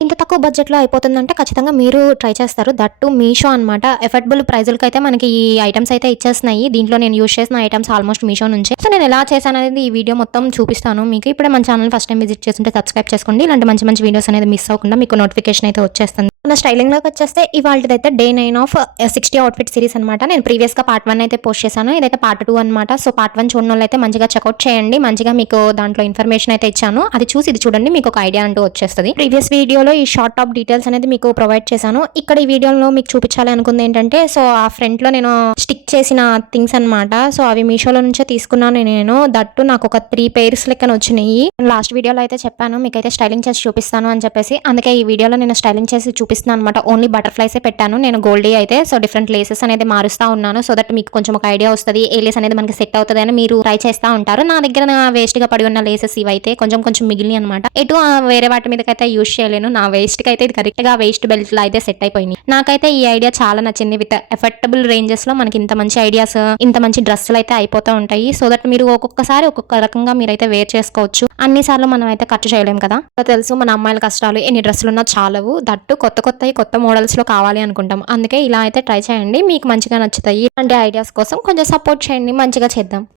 ఇంత తక్కువ బడ్జెట్‌లో అయిపోతుందంటే ఖచ్చితంగా మీరు ట్రై చేస్తారు. దట్ టూ మీషో అనమాట. ఎఫర్డబుల్ ప్రైజులకైతే మనకి ఈ ఐటెమ్స్ అయితే ఇచ్చేస్తున్నాయి. దీంట్లో నేను యూజ్ చేసిన ఐటెమ్స్ ఆల్మోస్ట్ మీషో నుంచే. సో, నేను ఎలా చేశాననేది ఈ వీడియో మొత్తం చూపిస్తాను మీకు. ఇప్పుడే మన ఛానల్ ఫస్ట్ టైమ్ విజిట్ చేస్తుంటే సబ్స్క్రైబ్ చేసుకోండి. ఇలాంటి మంచి మంచి వీడియోస్ అనేది మిస్ అవ్వకుండా మీకు నోటిఫికేషన్ అయితే వచ్చేస్తుంది. మన స్టైలింగ్‌లోకి వచ్చేస్తే ఇవాల్టిదైతే డే 9 ఆఫ్ 60 అవుట్‌ఫిట్ సిరీస్ అనమాట. నేను ప్రీవియస్‌గా పార్ట్ 1 అయితే పోస్ట్ చేశాను. ఇదైతే పార్ట్ 2 అనమాట. సో, పార్ట్ 1 చూడనోళ్ళైతే మంచిగా చెక్‌ఔట్ చేయండి. మంచిగా మీకు దాంట్లో ఇన్ఫర్మేషన్ అయితే ఇచ్చాను. అది చూసి ఇది చూడండి. మీకు ఒక ఐడియా అంటూ వచ్చేస్తది. ప్రీవియస్ వీడియోలో ఈ షార్ట్ టాప్ డీటెయిల్స్ అనేది మీకు ప్రొవైడ్ చేశాను. ఇక్కడ ఈ వీడియోలో మీకు చూపించాలి అనుకుంది ఏంటంటే, సో, ఆ ఫ్రంట్‌లో నేను స్టిక్ చేసిన థింగ్స్ అనమాట. సో, అవి మీషోలో నుంచే తీసుకున్నాను నేను. దట్టు నాకు ఒక 3 పెయిర్స్ లెక్కన వచ్చినాయి. లాస్ట్ వీడియోలో అయితే చెప్పాను మీకైతే స్టైలింగ్ చేసి చూపిస్తాను అని చెప్పేసి. అందుకే ఈ వీడియోలో నేను స్టైలింగ్ చేసి చూపిస్తున్నాను అనమాట. ఓన్లీ బటర్‌ఫ్లైసే పెట్టాను నేను గోల్డీ అయితే. సో, డిఫరెంట్ లేసెస్ అనేది మారుస్తా ఉన్నాను. సో దట్ మీకు కొంచెం ఒక ఐడియా వస్తది. ఏ లేస్ అనేది మనకి సెట్ అవుతది అని మీరు ట్రై చేస్తా ఉంటారు. నా దగ్గర వేస్ట్‌గా పడి ఉన్న లేసెస్ ఇవైతే కొంచెం కొంచెం మిగిలినయి అనమాట. వేరే వాటి మీదకైతే యూజ్ చేయలేను. నా వేస్ట్‌కి అయితే ఇది కరెక్ట్‌గా వేస్ట్ బెల్ట్‌లా అయితే సెట్ అయిపోయినాయి. నాకైతే ఈ ఐడియా చాలా నచ్చింది. విత్ ఎఫర్డబుల్ రేంజెస్‌లో మనకి ఇంత మంచి ఐడియాస్, ఇంత మంచి డ్రెస్సులు అయితే అయిపోతా ఉంటాయి. సో దట్ మీరు ఒక్కొక్కసారి ఒక్కొక్క రకంగా మీరైతే వేర్ చేసుకోవచ్చు. అన్ని సార్లు మనం అయితే ఖర్చు చేయలేం కదా. తెలుసు మన అమ్మాయిల కష్టాలు ఎన్ని డ్రెస్సులున్నా చాలవు. దట్టు కొత్త మోడల్స్‌లో కావాలి అనుకుంటాం. అందుకే ఇలా అయితే ట్రై చేయండి. మీకు మంచిగా నచ్చుతాయి. ఇలాంటి ఐడియాస్ కోసం కొంచెం సపోర్ట్ చేయండి. మంచిగా చేద్దాం.